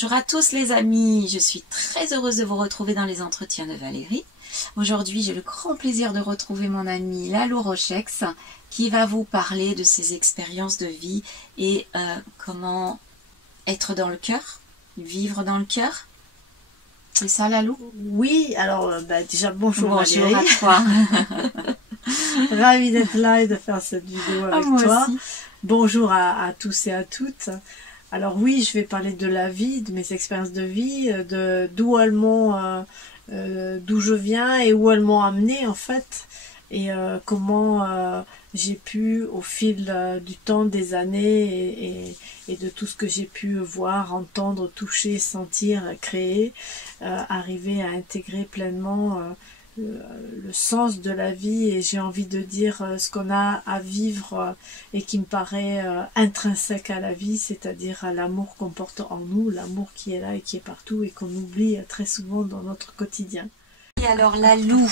Bonjour à tous les amis, je suis très heureuse de vous retrouver dans les entretiens de Valérie. Aujourd'hui, j'ai le grand plaisir de retrouver mon amie Lalou Rochex qui va vous parler de ses expériences de vie et comment être dans le cœur, vivre dans le cœur. C'est ça Lalou? Oui, alors déjà bonjour Valérie. À toi. Ravie d'être là et de faire cette vidéo avec toi. Aussi. Bonjour à tous et à toutes. Alors oui, je vais parler de la vie, de mes expériences de vie, d'où elles m'ont, d'où je viens et où elles m'ont amené en fait, et comment j'ai pu au fil du temps, des années et de tout ce que j'ai pu voir, entendre, toucher, sentir, créer, arriver à intégrer pleinement le sens de la vie, et j'ai envie de dire ce qu'on a à vivre et qui me paraît intrinsèque à la vie, c'est-à-dire à l'amour qu'on porte en nous, l'amour qui est là et qui est partout et qu'on oublie très souvent dans notre quotidien. Et alors Lalou,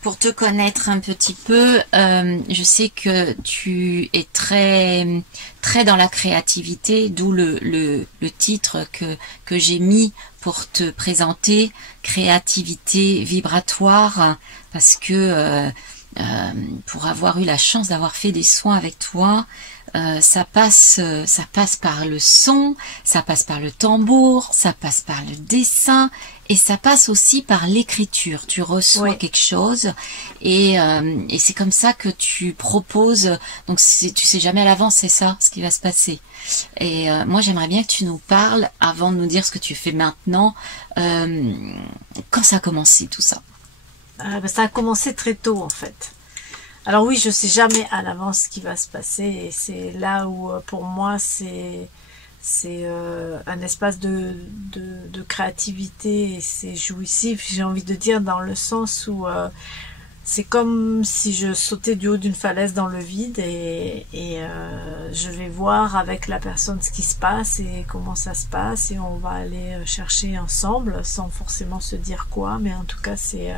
pour te connaître un petit peu, je sais que tu es très dans la créativité, d'où le titre que j'ai mis pour te présenter, créativité vibratoire, parce que pour avoir eu la chance d'avoir fait des soins avec toi, ça passe par le son, ça passe par le tambour, ça passe par le dessin, et ça passe aussi par l'écriture. Tu reçois quelque chose, et c'est comme ça que tu proposes. Donc tu sais jamais à l'avance, c'est ça ce qui va se passer. Et moi j'aimerais bien que tu nous parles, avant de nous dire ce que tu fais maintenant, quand ça a commencé tout ça. Ça a commencé très tôt en fait. Alors oui, je sais jamais à l'avance ce qui va se passer, et c'est là où pour moi c'est un espace de créativité, et c'est jouissif, j'ai envie de dire, dans le sens où c'est comme si je sautais du haut d'une falaise dans le vide, et je vais voir avec la personne ce qui se passe et comment ça se passe, et on va aller chercher ensemble sans forcément se dire quoi, mais en tout cas c'est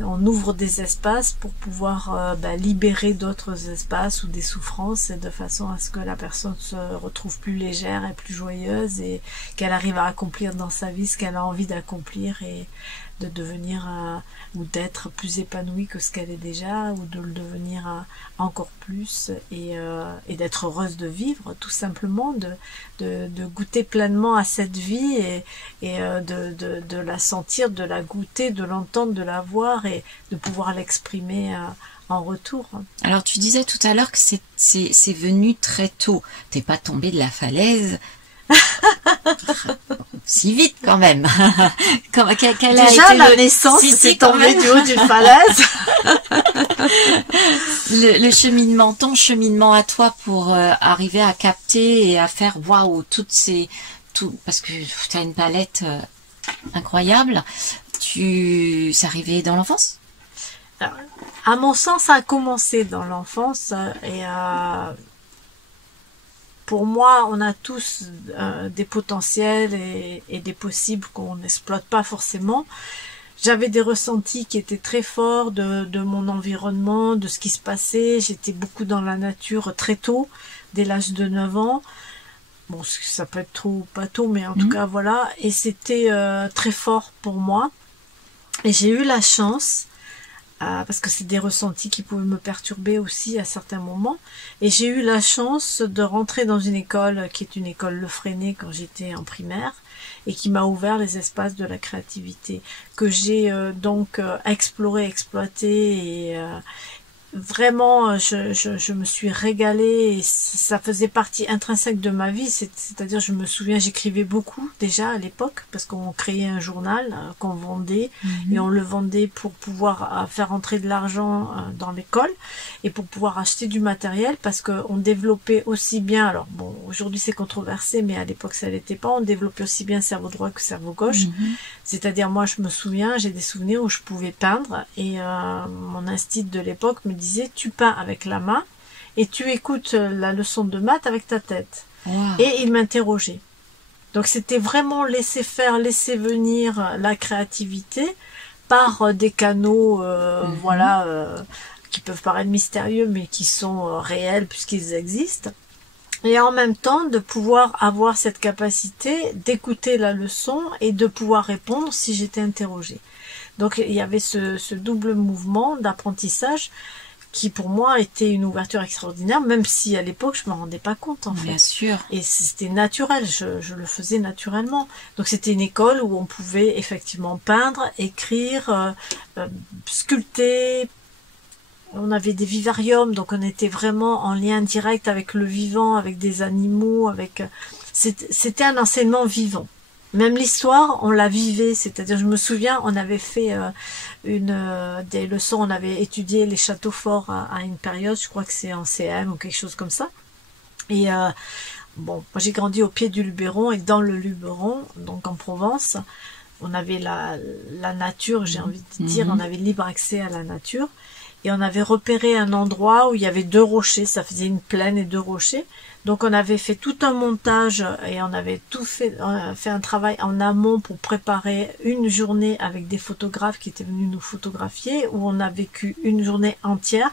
on ouvre des espaces pour pouvoir libérer d'autres espaces ou des souffrances, de façon à ce que la personne se retrouve plus légère et plus joyeuse, et qu'elle arrive à accomplir dans sa vie ce qu'elle a envie d'accomplir, et de devenir ou d'être plus épanouie que ce qu'elle est déjà, ou de le devenir encore plus, et d'être heureuse de vivre, tout simplement, de goûter pleinement à cette vie, et de la sentir, de la goûter, de l'entendre, de la voir, et de pouvoir l'exprimer en retour. Alors tu disais tout à l'heure que c'est venu très tôt. T'es pas tombée de la falaise si vite quand même. Quelle a Déjà été la naissance, c'est tombé du haut d'une falaise. le cheminement, ton cheminement à toi pour arriver à capter et à faire waouh parce que tu as une palette incroyable. C'est arrivé dans l'enfance? À mon sens, ça a commencé dans l'enfance, et pour moi, on a tous des potentiels et des possibles qu'on n'exploite pas forcément. J'avais des ressentis qui étaient très forts de mon environnement, de ce qui se passait. J'étais beaucoup dans la nature très tôt, dès l'âge de 9 ans. Bon, ça peut être trop ou pas tôt, mais en tout cas, voilà. Et c'était très fort pour moi. Et j'ai eu la chance, parce que c'est des ressentis qui pouvaient me perturber aussi à certains moments, et j'ai eu la chance de rentrer dans une école qui est une école Le Freinet quand j'étais en primaire, et qui m'a ouvert les espaces de la créativité, que j'ai donc exploré, exploité, et vraiment je me suis régalée, et ça faisait partie intrinsèque de ma vie, c'est-à-dire je me souviens, j'écrivais beaucoup déjà à l'époque, parce qu'on créait un journal qu'on vendait, et on le vendait pour pouvoir faire entrer de l'argent dans l'école, et pour pouvoir acheter du matériel, parce qu'on développait aussi bien, alors bon, aujourd'hui c'est controversé, mais à l'époque ça l'était pas, on développait aussi bien cerveau droit que cerveau gauche, c'est-à-dire moi je me souviens, j'ai des souvenirs où je pouvais peindre, et mon instinct de l'époque me disait tu peins avec la main et tu écoutes la leçon de maths avec ta tête. Et il m'interrogeait. Donc c'était vraiment laisser faire, laisser venir la créativité par des canaux qui peuvent paraître mystérieux mais qui sont réels puisqu'ils existent. Et en même temps, de pouvoir avoir cette capacité d'écouter la leçon et de pouvoir répondre si j'étais interrogée. Donc il y avait ce double mouvement d'apprentissage qui pour moi était une ouverture extraordinaire, même si à l'époque je me rendais pas compte en fait. Bien sûr. Et c'était naturel, je le faisais naturellement. Donc c'était une école où on pouvait effectivement peindre, écrire, sculpter. On avait des vivariums, donc on était vraiment en lien direct avec le vivant, avec des animaux, c'était un enseignement vivant. Même l'histoire, on la vivait, c'est-à-dire je me souviens, on avait fait des leçons, on avait étudié les châteaux forts à une période, je crois que c'est en CM ou quelque chose comme ça. Et bon, moi j'ai grandi au pied du Luberon et dans le Luberon, donc en Provence, on avait la nature, j'ai envie de dire, on avait libre accès à la nature. Et on avait repéré un endroit où il y avait 2 rochers, ça faisait une plaine et 2 rochers. Donc on avait fait tout un montage et on avait fait un travail en amont pour préparer une journée avec des photographes qui étaient venus nous photographier, où on a vécu une journée entière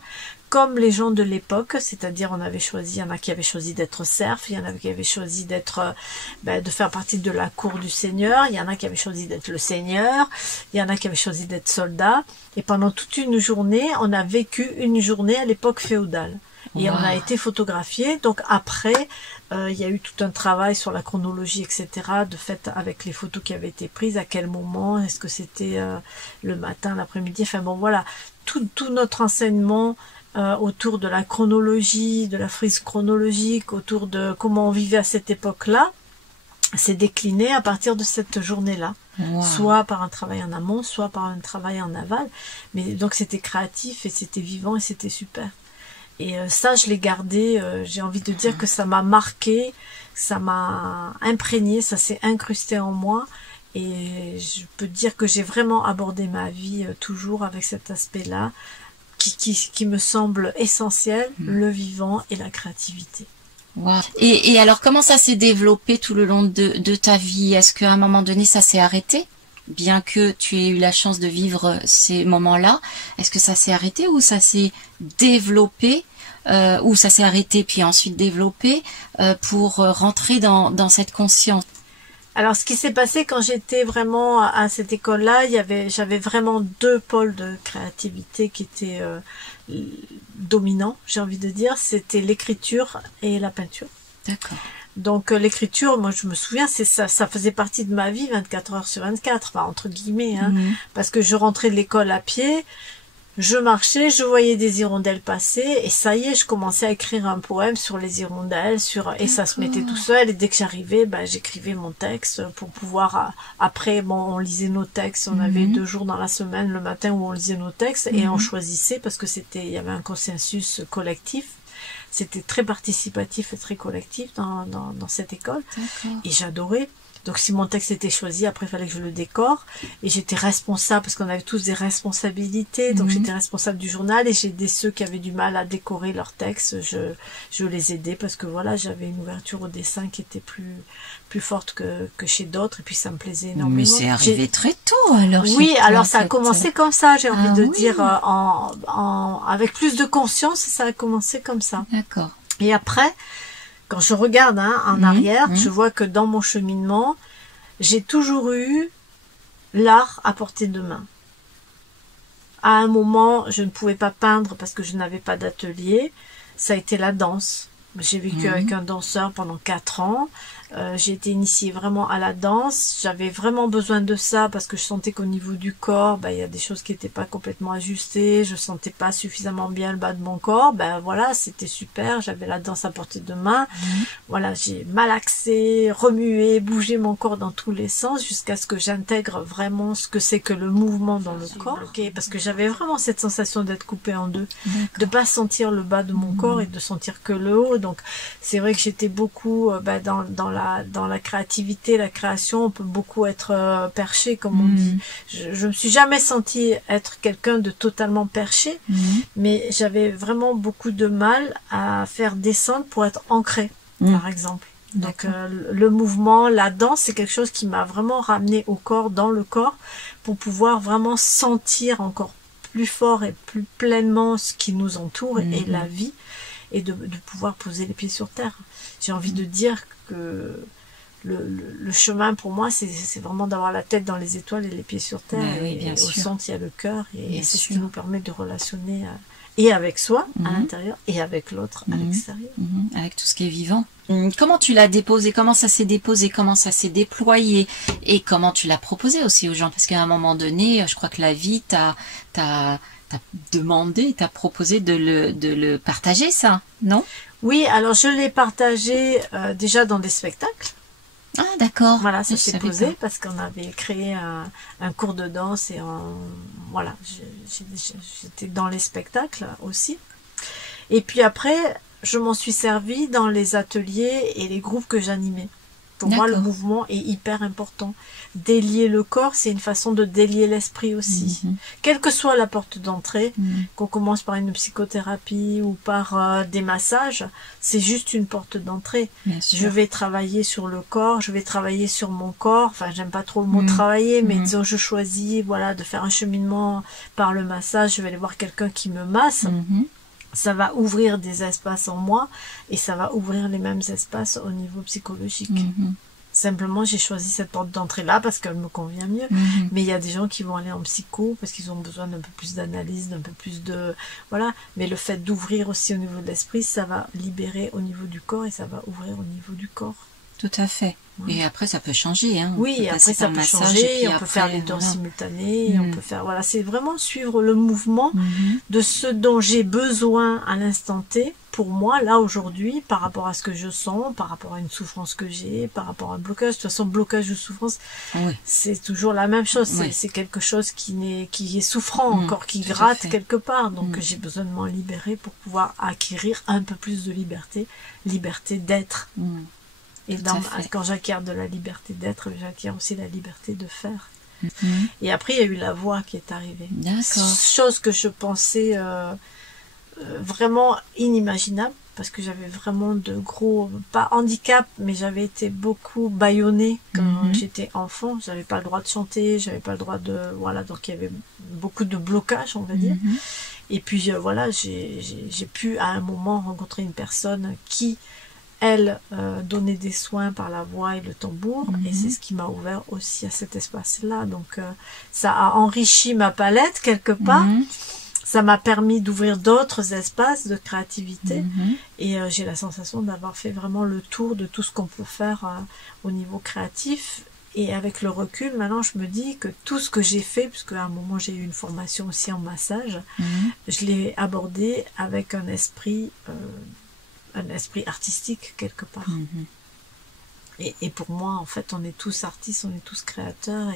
comme les gens de l'époque, c'est-à-dire on avait choisi, il y en a qui avaient choisi d'être serfs, il y en a qui avaient choisi d'être, de faire partie de la cour du Seigneur, il y en a qui avaient choisi d'être le Seigneur, il y en a qui avaient choisi d'être soldats, et pendant toute une journée, on a vécu une journée à l'époque féodale. Et on a été photographié. Donc après, il y a eu tout un travail sur la chronologie, etc. De fait, avec les photos qui avaient été prises, à quel moment, est-ce que c'était le matin, l'après-midi. Enfin bon, voilà, tout notre enseignement autour de la chronologie, de la frise chronologique, autour de comment on vivait à cette époque-là, s'est décliné à partir de cette journée-là. Wow. Soit par un travail en amont, soit par un travail en aval. Mais donc c'était créatif et c'était vivant et c'était super. Et ça, je l'ai gardé, j'ai envie de dire que ça m'a marqué, ça m'a imprégné, ça s'est incrusté en moi. Et je peux dire que j'ai vraiment abordé ma vie toujours avec cet aspect-là, qui me semble essentiel, le vivant et la créativité. Wow. Et alors, comment ça s'est développé tout le long de ta vie? Est-ce qu'à un moment donné, ça s'est arrêté? Bien que tu aies eu la chance de vivre ces moments-là, est-ce que ça s'est arrêté ou ça s'est développé ou ça s'est arrêté puis ensuite développé pour rentrer dans cette conscience? Alors, ce qui s'est passé quand j'étais vraiment à cette école-là, j'avais vraiment 2 pôles de créativité qui étaient dominants, j'ai envie de dire. C'était l'écriture et la peinture. D'accord. Donc l'écriture, moi je me souviens, ça faisait partie de ma vie 24 heures sur 24, enfin, entre guillemets, hein, parce que je rentrais de l'école à pied, je marchais, je voyais des hirondelles passer, et ça y est, je commençais à écrire un poème sur les hirondelles, et ça se mettait tout seul, et dès que j'arrivais, j'écrivais mon texte pour pouvoir, après, bon, on lisait nos textes, on avait 2 jours dans la semaine, le matin où on lisait nos textes, et on choisissait, parce que il y avait un consensus collectif. C'était très participatif et très collectif dans cette école. Et j'adorais. Donc si mon texte était choisi, après il fallait que je le décore. Et j'étais responsable, parce qu'on avait tous des responsabilités. Donc j'étais responsable du journal et j'aidais ceux qui avaient du mal à décorer leurs textes. Je les aidais parce que voilà, j'avais une ouverture au dessin qui était plus forte que chez d'autres. Et puis ça me plaisait énormément. Mais c'est arrivé très tôt alors. Oui, alors ça a commencé comme ça, j'ai envie de dire, avec plus de conscience, ça a commencé comme ça. D'accord. Et après, quand je regarde en arrière, je vois que dans mon cheminement, j'ai toujours eu l'art à portée de main. À un moment, je ne pouvais pas peindre parce que je n'avais pas d'atelier. Ça a été la danse. J'ai vécu avec un danseur pendant 4 ans. J'ai été initiée vraiment à la danse. J'avais vraiment besoin de ça parce que je sentais qu'au niveau du corps, il y a des choses qui n'étaient pas complètement ajustées. Je sentais pas suffisamment bien le bas de mon corps. Voilà, c'était super. J'avais la danse à portée de main. Voilà, j'ai malaxé, remué, bougé mon corps dans tous les sens jusqu'à ce que j'intègre vraiment ce que c'est que le mouvement dans le corps. Parce que j'avais vraiment cette sensation d'être coupée en deux, de pas sentir le bas de mon corps et de sentir que le haut. Donc c'est vrai que j'étais beaucoup dans la créativité, la création, on peut beaucoup être perché, comme on dit. Je me suis jamais sentie être quelqu'un de totalement perché, mais j'avais vraiment beaucoup de mal à faire descendre pour être ancré, par exemple. Donc le mouvement, la danse, c'est quelque chose qui m'a vraiment ramené au corps, dans le corps, pour pouvoir vraiment sentir encore plus fort et plus pleinement ce qui nous entoure et la vie. et de pouvoir poser les pieds sur terre. J'ai envie de dire que le chemin pour moi, c'est vraiment d'avoir la tête dans les étoiles et les pieds sur terre. Oui, et au centre, il y a le cœur. Et c'est ce qui nous permet de relationner et avec soi, à l'intérieur, et avec l'autre, à l'extérieur. Avec tout ce qui est vivant. Comment tu l'as déposé? Comment ça s'est déposé? Comment ça s'est déployé? Et comment tu l'as proposé aussi aux gens? Parce qu'à un moment donné, je crois que la vie t'a demandé, t'a proposé de le partager, ça, non? Oui, alors je l'ai partagé déjà dans des spectacles. Ah, d'accord. Voilà, ça s'est posé parce qu'on avait créé un cours de danse et voilà, j'étais dans les spectacles aussi. Et puis après, je m'en suis servi dans les ateliers et les groupes que j'animais. Pour moi, le mouvement est hyper important. Délier le corps, c'est une façon de délier l'esprit aussi. Quelle que soit la porte d'entrée, qu'on commence par une psychothérapie ou par des massages, c'est juste une porte d'entrée. Je vais travailler sur le corps, je vais travailler sur mon corps. Enfin, j'aime pas trop le mot travailler, mais disons, je choisis, voilà, de faire un cheminement par le massage. Je vais aller voir quelqu'un qui me masse. Ça va ouvrir des espaces en moi et ça va ouvrir les mêmes espaces au niveau psychologique. Simplement, j'ai choisi cette porte d'entrée-là parce qu'elle me convient mieux. Mais il y a des gens qui vont aller en psycho parce qu'ils ont besoin d'un peu plus d'analyse, d'un peu plus de... Voilà. Mais le fait d'ouvrir aussi au niveau de l'esprit, ça va libérer au niveau du corps et ça va ouvrir au niveau du corps. Tout à fait. Et après, ça peut changer. Hein. Oui, après, ça peut changer. On peut faire les deux simultanés. On peut faire... Voilà, c'est vraiment suivre le mouvement de ce dont j'ai besoin à l'instant T, pour moi, là, aujourd'hui, par rapport à ce que je sens, par rapport à une souffrance que j'ai, par rapport à un blocage. De toute façon, blocage ou souffrance, c'est toujours la même chose. C'est quelque chose qui est souffrant encore, qui gratte quelque part. Donc, j'ai besoin de m'en libérer pour pouvoir acquérir un peu plus de liberté. Liberté d'être. Et quand j'acquiers de la liberté d'être, j'acquiers aussi la liberté de faire. Et après, il y a eu la voix qui est arrivée. Chose que je pensais vraiment inimaginable, parce que j'avais vraiment de gros, pas handicap, mais j'avais été beaucoup bâillonnée quand j'étais enfant. J'avais pas le droit de chanter, j'avais pas le droit de... Voilà, donc il y avait beaucoup de blocages, on va dire. Et puis voilà, j'ai pu à un moment rencontrer une personne qui... elle donnait des soins par la voix et le tambour, et c'est ce qui m'a ouvert aussi à cet espace-là. Donc ça a enrichi ma palette quelque part, ça m'a permis d'ouvrir d'autres espaces de créativité, et j'ai la sensation d'avoir fait vraiment le tour de tout ce qu'on peut faire au niveau créatif. Et avec le recul, maintenant je me dis que tout ce que j'ai fait, puisque à un moment j'ai eu une formation aussi en massage, je l'ai abordé avec un esprit artistique quelque part. Et pour moi, en fait, on est tous artistes, on est tous créateurs,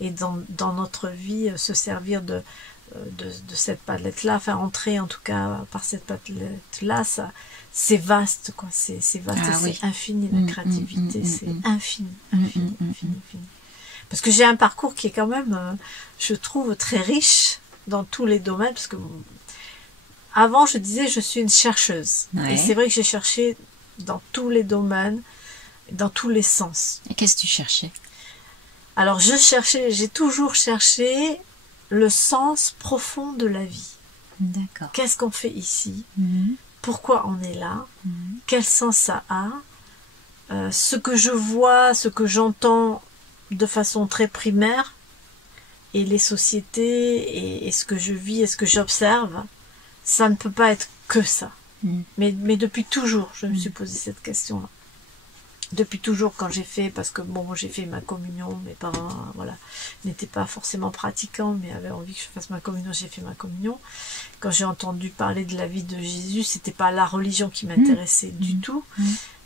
et dans notre vie, se servir de cette palette-là, enfin entrer en tout cas par cette palette-là, c'est vaste, quoi. C'est vaste, c'est infini, la créativité, c'est infini. Parce que j'ai un parcours qui est quand même, je trouve, très riche dans tous les domaines, parce que avant, je disais, je suis une chercheuse. Et c'est vrai que j'ai cherché dans tous les domaines, dans tous les sens. Et qu'est-ce que tu cherchais? Alors, j'ai toujours cherché le sens profond de la vie. D'accord. Qu'est-ce qu'on fait ici? Pourquoi on est là? Quel sens ça a? Ce que je vois, ce que j'entends de façon très primaire, et les sociétés, et ce que je vis, et ce que j'observe, ça ne peut pas être que ça. Mais depuis toujours, je me suis posé cette question-là. Depuis toujours, quand j'ai fait, parce que bon, j'ai fait ma communion, mes parents, voilà, n'étaient pas forcément pratiquants, mais avaient envie que je fasse ma communion, j'ai fait ma communion. Quand j'ai entendu parler de la vie de Jésus, c'était pas la religion qui m'intéressait du tout,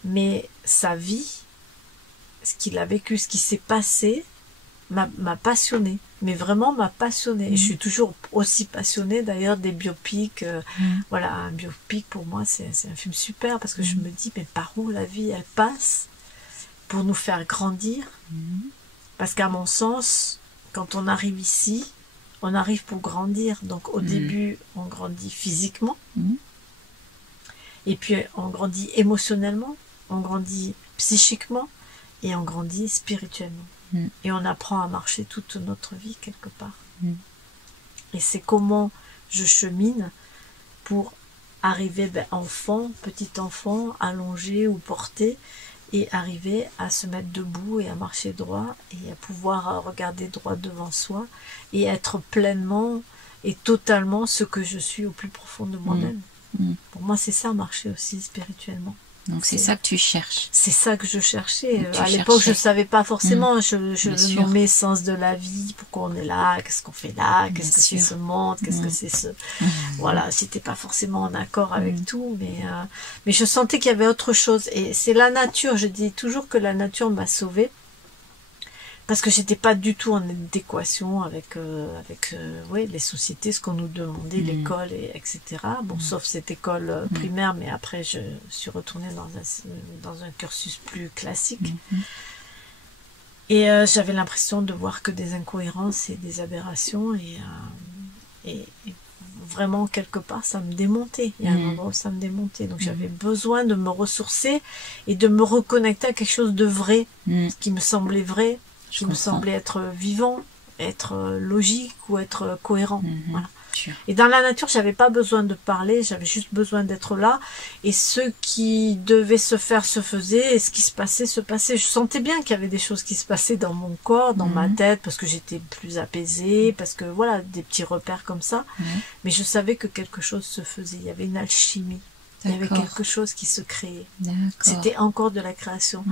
mais sa vie, ce qu'il a vécu, ce qui s'est passé, m'a passionnée, mais vraiment m'a passionnée. Et je suis toujours aussi passionnée d'ailleurs des biopics. Voilà, un biopic pour moi c'est un film super, parce que je me dis, mais par où la vie elle passe pour nous faire grandir? Parce qu'à mon sens, quand on arrive ici, on arrive pour grandir. Donc au début on grandit physiquement, et puis on grandit émotionnellement, on grandit psychiquement, et on grandit spirituellement. Et on apprend à marcher toute notre vie quelque part. Et c'est comment je chemine pour arriver petit enfant, allongé ou porté, et arriver à se mettre debout et à marcher droit et à pouvoir regarder droit devant soi et être pleinement et totalement ce que je suis au plus profond de moi-même. Pour moi, c'est ça, marcher aussi spirituellement. Donc c'est ça que tu cherches. C'est ça que je cherchais. À l'époque, je ne savais pas forcément. Je le nommais sens de la vie, pourquoi on est là, qu'est-ce qu'on fait là, qu'est-ce que c'est ce monde, qu'est-ce que c'est ce... Voilà, j'étais pas forcément en accord avec tout, mais je sentais qu'il y avait autre chose. Et c'est la nature, je dis toujours que la nature m'a sauvée. Parce que j'étais pas du tout en adéquation avec les sociétés, ce qu'on nous demandait, l'école, etc. Bon, sauf cette école primaire, mais après je suis retournée dans un cursus plus classique. Et j'avais l'impression de voir que des incohérences et des aberrations, et vraiment quelque part ça me démontait. Il y a un endroit où ça me démontait. Donc j'avais besoin de me ressourcer et de me reconnecter à quelque chose de vrai, ce qui me semblait vrai. Qui me semblait être vivant, être logique ou être cohérent. Voilà. Et dans la nature, j'avais pas besoin de parler, j'avais juste besoin d'être là. Et ce qui devait se faire se faisait, et ce qui se passait se passait. Je sentais bien qu'il y avait des choses qui se passaient dans mon corps, dans ma tête, parce que j'étais plus apaisée, parce que voilà, des petits repères comme ça. Mais je savais que quelque chose se faisait. Il y avait une alchimie. Il y avait quelque chose qui se créait. C'était encore de la création.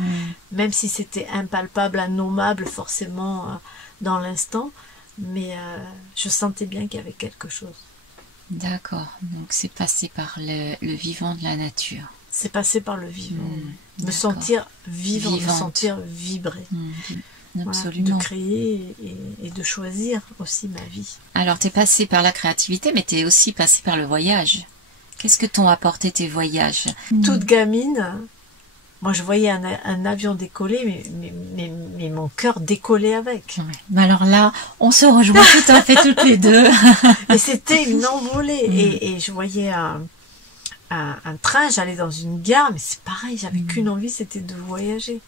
Même si c'était impalpable, innommable forcément dans l'instant. Mais je sentais bien qu'il y avait quelque chose. D'accord. Donc c'est passé par le vivant de la nature. C'est passé par le vivant. Me sentir vivre, me sentir vibrer. Absolument. Voilà, de créer et de choisir aussi ma vie. Alors tu es passé par la créativité, mais tu es aussi passé par le voyage. Qu'est-ce que t'ont apporté tes voyages? Toute gamine, moi je voyais un avion décoller, mais mon cœur décollait avec. Mais alors là, on se rejoint tout à fait toutes les deux. Et c'était une envolée. Et je voyais un train, j'allais dans une gare, mais c'est pareil, j'avais qu'une envie, c'était de voyager.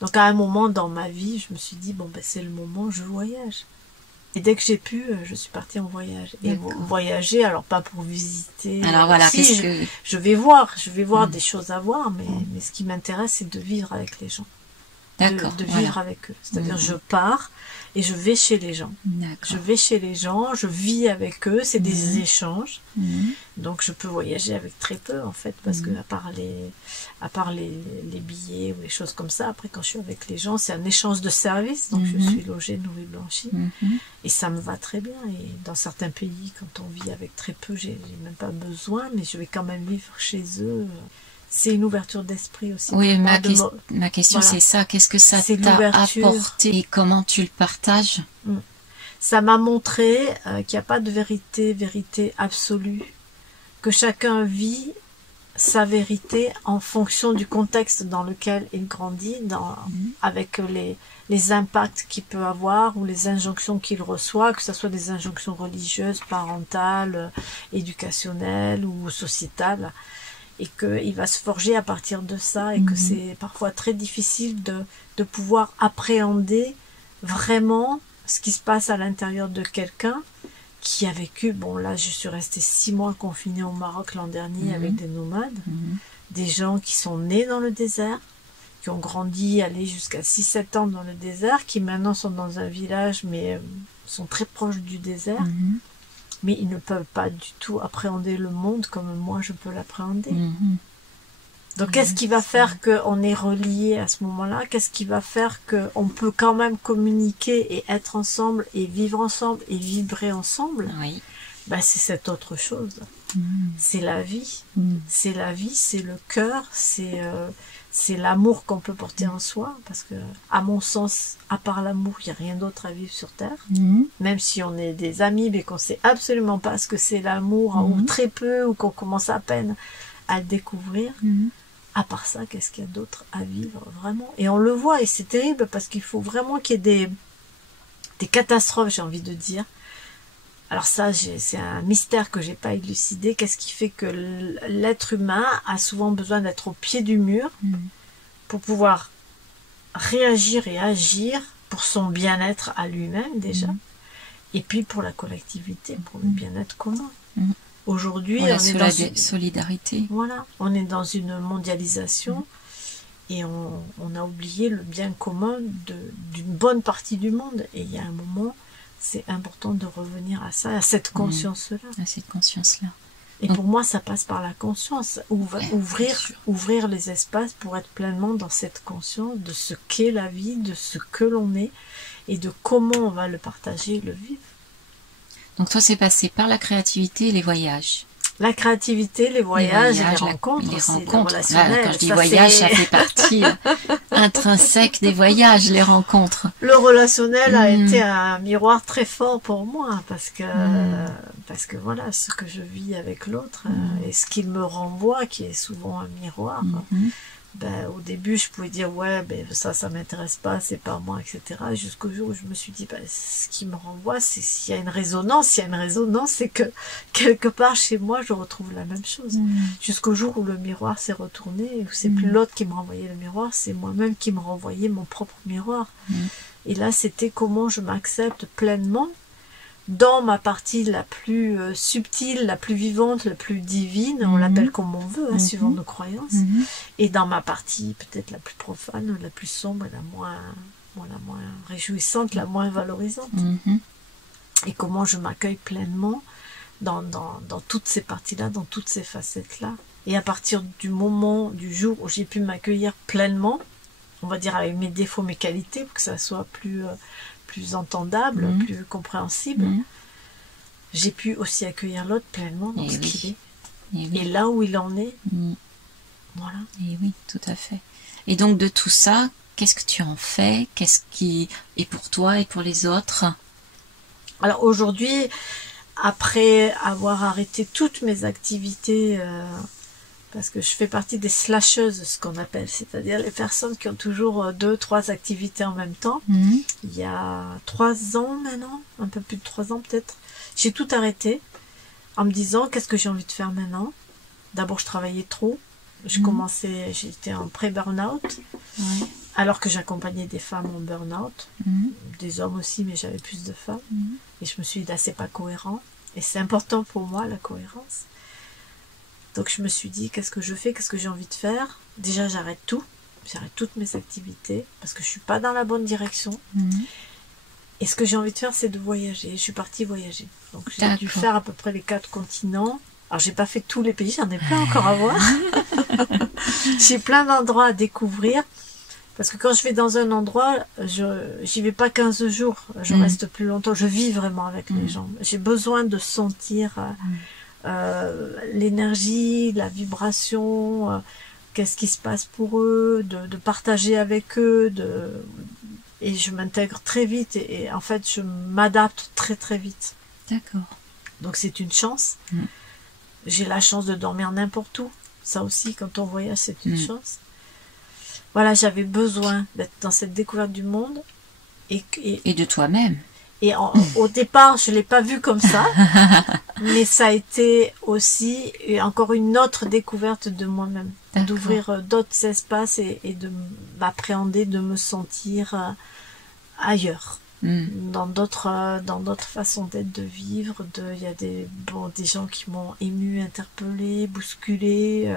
Donc à un moment dans ma vie, je me suis dit, bon ben c'est le moment, je voyage. Et dès que j'ai pu, je suis partie en voyage. Et voyager, alors pas pour visiter. Alors voilà, si, je vais voir des choses à voir, mais ce qui m'intéresse, c'est de vivre avec les gens. De vivre avec eux. C'est-à-dire, je pars et je vais chez les gens. Je vais chez les gens, je vis avec eux, c'est des échanges. Donc je peux voyager avec très peu en fait, parce que à part les billets ou les choses comme ça, après quand je suis avec les gens, c'est un échange de services, donc je suis logée, nourrie, blanchie, et ça me va très bien. Et dans certains pays, quand on vit avec très peu, j'ai même pas besoin, mais je vais quand même vivre chez eux. C'est une ouverture d'esprit aussi. Oui, ma question c'est ça. Qu'est-ce que ça t'a apporté et comment tu le partages? Ça m'a montré qu'il n'y a pas de vérité absolue. Que chacun vit sa vérité en fonction du contexte dans lequel il grandit, avec les impacts qu'il peut avoir ou les injonctions qu'il reçoit, que ce soit des injonctions religieuses, parentales, éducationnelles ou sociétales. Et qu'il va se forger à partir de ça, et que c'est parfois très difficile de pouvoir appréhender vraiment ce qui se passe à l'intérieur de quelqu'un qui a vécu, bon là je suis restée 6 mois confinée au Maroc l'an dernier avec des nomades, des gens qui sont nés dans le désert, qui ont grandi, allé jusqu'à 6-7 ans dans le désert, qui maintenant sont dans un village mais sont très proches du désert. Mais ils ne peuvent pas du tout appréhender le monde comme moi je peux l'appréhender. Donc qu'est-ce qui va faire qu'on est reliés à ce moment-là? Qu'est-ce qui va faire qu'on peut quand même communiquer et être ensemble et vivre ensemble et vibrer ensemble? Ben, c'est cette autre chose. C'est la vie. C'est la vie, c'est le cœur, c'est l'amour qu'on peut porter en soi, parce que, à mon sens, à part l'amour, il n'y a rien d'autre à vivre sur Terre. Même si on est des amis, mais qu'on ne sait absolument pas ce que c'est l'amour, ou très peu, ou qu'on commence à peine à le découvrir. À part ça, qu'est-ce qu'il y a d'autre à vivre, vraiment? Et on le voit, et c'est terrible, parce qu'il faut vraiment qu'il y ait des catastrophes, j'ai envie de dire. Alors ça, c'est un mystère que j'ai pas élucidé. Qu'est-ce qui fait que l'être humain a souvent besoin d'être au pied du mur pour pouvoir réagir et agir pour son bien-être à lui-même déjà, et puis pour la collectivité, pour le bien-être commun. Aujourd'hui, Ouais, on est dans solidarité. Voilà, on est dans une mondialisation et on a oublié le bien commun d'une bonne partie du monde. Et il y a un moment, c'est important de revenir à ça, à cette conscience-là. À cette conscience-là. Et pour moi, ça passe par la conscience. Ouvrir les espaces pour être pleinement dans cette conscience de ce qu'est la vie, de ce que l'on est et de comment on va le partager et le vivre. Donc toi, c'est passé par la créativité et les voyages. La créativité, les voyages, les rencontres, les rencontres. Relationnel. Quand je dis voyage, ça fait partie intrinsèque des voyages, les rencontres. Le relationnel a été un miroir très fort pour moi parce que voilà, ce que je vis avec l'autre et ce qu'il me renvoie, qui est souvent un miroir. Au début, je pouvais dire ça m'intéresse pas, c'est pas moi, etc. Jusqu'au jour où je me suis dit, ce qui me renvoie, c'est s'il y a une résonance. S'il y a une résonance, c'est que quelque part chez moi, je retrouve la même chose. Jusqu'au jour où le miroir s'est retourné, et où c'est plus l'autre qui me renvoyait le miroir, c'est moi-même qui me renvoyais mon propre miroir. Et là, c'était comment je m'accepte pleinement dans ma partie la plus subtile, la plus vivante, la plus divine, on l'appelle comme on veut, suivant nos croyances, et dans ma partie peut-être la plus profane, la plus sombre, la moins réjouissante, la moins valorisante. Et comment je m'accueille pleinement dans toutes ces parties-là, dans toutes ces facettes-là. Et à partir du jour où j'ai pu m'accueillir pleinement, on va dire avec mes défauts, mes qualités, pour que ça soit plus entendable, plus compréhensible, j'ai pu aussi accueillir l'autre pleinement dans ce qu'il est. Et là où il en est. Voilà. Et oui, tout à fait. Et donc de tout ça, qu'est-ce que tu en fais? Qu'est-ce qui est pour toi et pour les autres? Alors aujourd'hui, après avoir arrêté toutes mes activités, parce que je fais partie des slasheuses, ce qu'on appelle, c'est-à-dire les personnes qui ont toujours 2-3 activités en même temps. Il y a 3 ans maintenant, un peu plus de 3 ans peut-être, j'ai tout arrêté en me disant qu'est-ce que j'ai envie de faire maintenant. D'abord, je travaillais trop. J'étais en pré-burnout, alors que j'accompagnais des femmes en burnout, des hommes aussi, mais j'avais plus de femmes. Et je me suis dit, là, c'est pas cohérent. Et c'est important pour moi, la cohérence. Donc je me suis dit, qu'est-ce que je fais, qu'est-ce que j'ai envie de faire? Déjà, j'arrête toutes mes activités, parce que je suis pas dans la bonne direction. Et ce que j'ai envie de faire, c'est de voyager. Je suis partie voyager. Donc j'ai dû faire à peu près les 4 continents. Alors j'ai pas fait tous les pays, j'en ai plein encore à voir. J'ai plein d'endroits à découvrir. Parce que quand je vais dans un endroit, j'y vais pas 15 jours, je reste plus longtemps. Je vis vraiment avec les gens. J'ai besoin de sentir... l'énergie, la vibration, qu'est-ce qui se passe pour eux, de partager avec eux, et je m'intègre très vite et en fait je m'adapte très très vite. D'accord. Donc c'est une chance. J'ai la chance de dormir n'importe où. Ça aussi, quand on voyage, c'est une chance. Voilà, j'avais besoin d'être dans cette découverte du monde et de toi-même. Et au départ, je ne l'ai pas vu comme ça, mais ça a été aussi encore une autre découverte de moi-même, d'ouvrir d'autres espaces et de m'appréhender, de me sentir ailleurs, dans d'autres façons d'être, de vivre. Il y a des gens qui m'ont ému, interpellé, bousculé,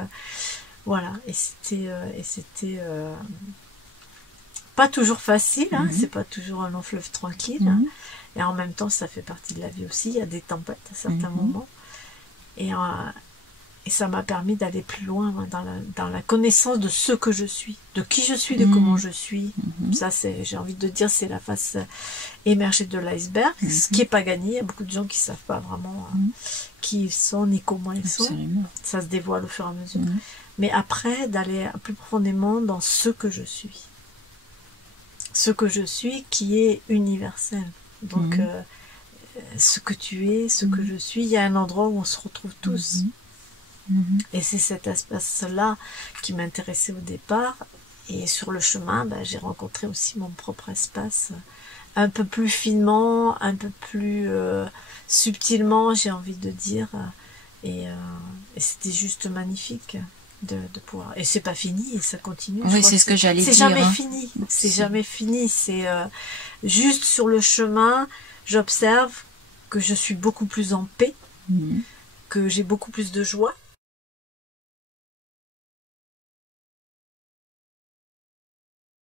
voilà. Et c'était pas toujours facile, c'est pas toujours un long fleuve tranquille. Et en même temps, ça fait partie de la vie aussi. Il y a des tempêtes à certains moments. Et ça m'a permis d'aller plus loin dans la connaissance de ce que je suis, de qui je suis, de comment je suis. Ça, j'ai envie de dire, c'est la face émergée de l'iceberg, ce qui n'est pas gagné. Il y a beaucoup de gens qui ne savent pas vraiment qui ils sont ni comment ils sont. Ça se dévoile au fur et à mesure. Mais après, d'aller plus profondément dans ce que je suis. Ce que je suis qui est universel. Donc, ce que tu es, ce que je suis, il y a un endroit où on se retrouve tous. Et c'est cet espace-là qui m'intéressait au départ. Et sur le chemin, j'ai rencontré aussi mon propre espace, un peu plus finement, un peu plus subtilement, j'ai envie de dire. Et c'était juste magnifique. De pouvoir, et c'est pas fini, et ça continue. Oui, c'est ce que j'allais dire. C'est jamais fini. C'est jamais fini. C'est juste sur le chemin, j'observe que je suis beaucoup plus en paix, que j'ai beaucoup plus de joie